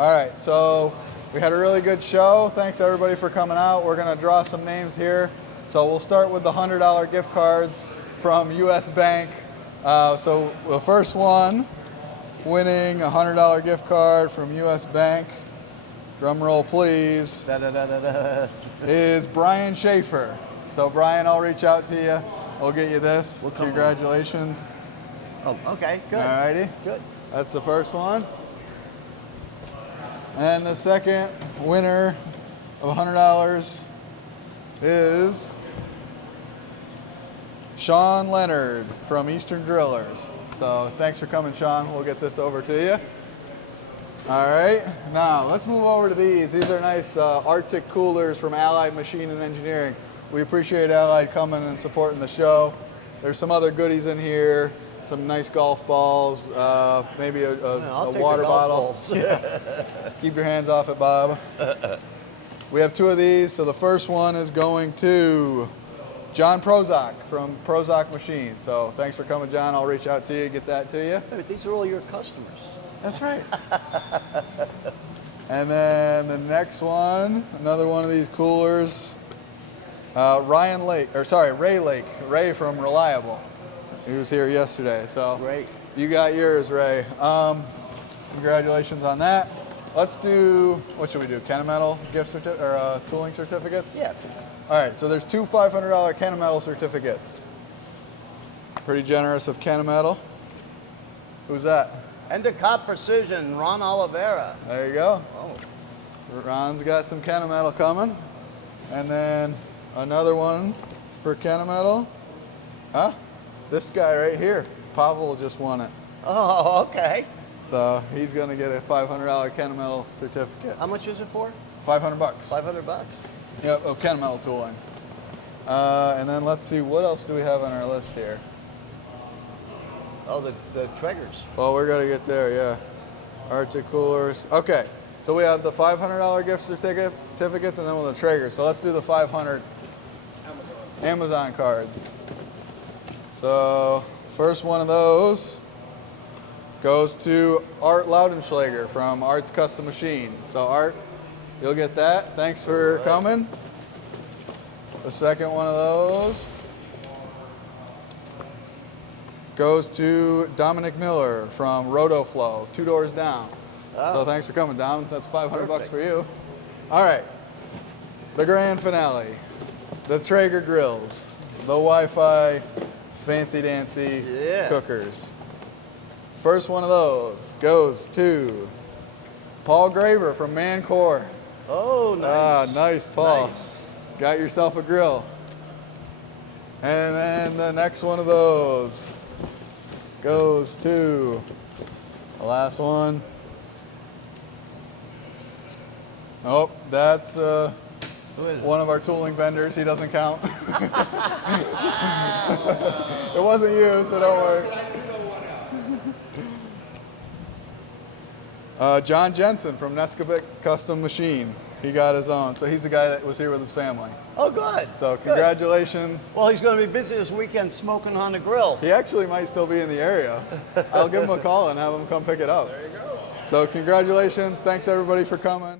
All right, so we had a really good show. Thanks everybody for coming out. We're gonna draw some names here. So we'll start with the $100 gift cards from US Bank. So the first one winning a $100 gift card from US Bank, drum roll please, is Brian Schaefer. So Brian, I'll reach out to you. We'll get you this. Congratulations. Oh, okay, good. All righty. Good. That's the first one. And the second winner of $100 is Sean Leonard from Eastern Drillers. So thanks for coming, Sean. We'll get this over to you. All right, now let's move over to these. These are nice Arctic coolers from Allied Machine and Engineering. We appreciate Allied coming and supporting the show. There's some other goodies in here, some nice golf balls, maybe a water bottle. Keep your hands off it, Bob. We have two of these. So the first one is going to John Prozac from Prozac Machine. So thanks for coming, John. I'll reach out to you, get that to you. Hey, these are all your customers. That's right. And then the next one, another one of these coolers, Ray Lake, Ray from Reliable. He was here yesterday. So Great. You got yours, Ray. Congratulations on that. Let's do, what should we do? Kennametal gift certificate or tooling certificates? Yeah. All right, so there's two $500 Kennametal certificates. Pretty generous of Kennametal. Who's that? Endicott Precision, Ron Oliveira. There you go. Oh. Ron's got some Kennametal coming. And then another one for Kennametal. Huh? This guy right here. Pavel just won it. Oh, okay. So he's gonna get a $500 Kennametal certificate. How much is it for? $500. $500. Yep, of Kennametal tooling. And then let's see, what else do we have on our list here? Oh, the Traegers. Well, we're gonna get there, yeah. Arctic coolers. Okay, so we have the $500 gift certificates and then with the Traeger. So let's do the 500 Amazon cards. So first one of those goes to Art Laudenschlager from Art's Custom Machine. So Art, you'll get that. Thanks for coming. The second one of those goes to Dominic Miller from Rotoflow, 2 doors down. Oh. So thanks for coming, Dom. That's $500 for you. All right, the grand finale, the Traeger grills, the Wi-Fi fancy dancy cookers. First one of those goes to Paul Graver from Mancor. Oh, nice. Ah, nice, Paul. Nice. Got yourself a grill. And then the next one of those goes to the last one. Oh, that's one of our tooling vendors. He doesn't count. It wasn't you, so don't worry. John Jensen from Nescovic Custom Machine. He got his own. So he's the guy that was here with his family. Oh, good. So Good. congratulations. Well, he's going to be busy this weekend smoking on the grill. He actually might still be in the area. I'll give him a call and have him come pick it up. There you go. So congratulations. Thanks everybody for coming.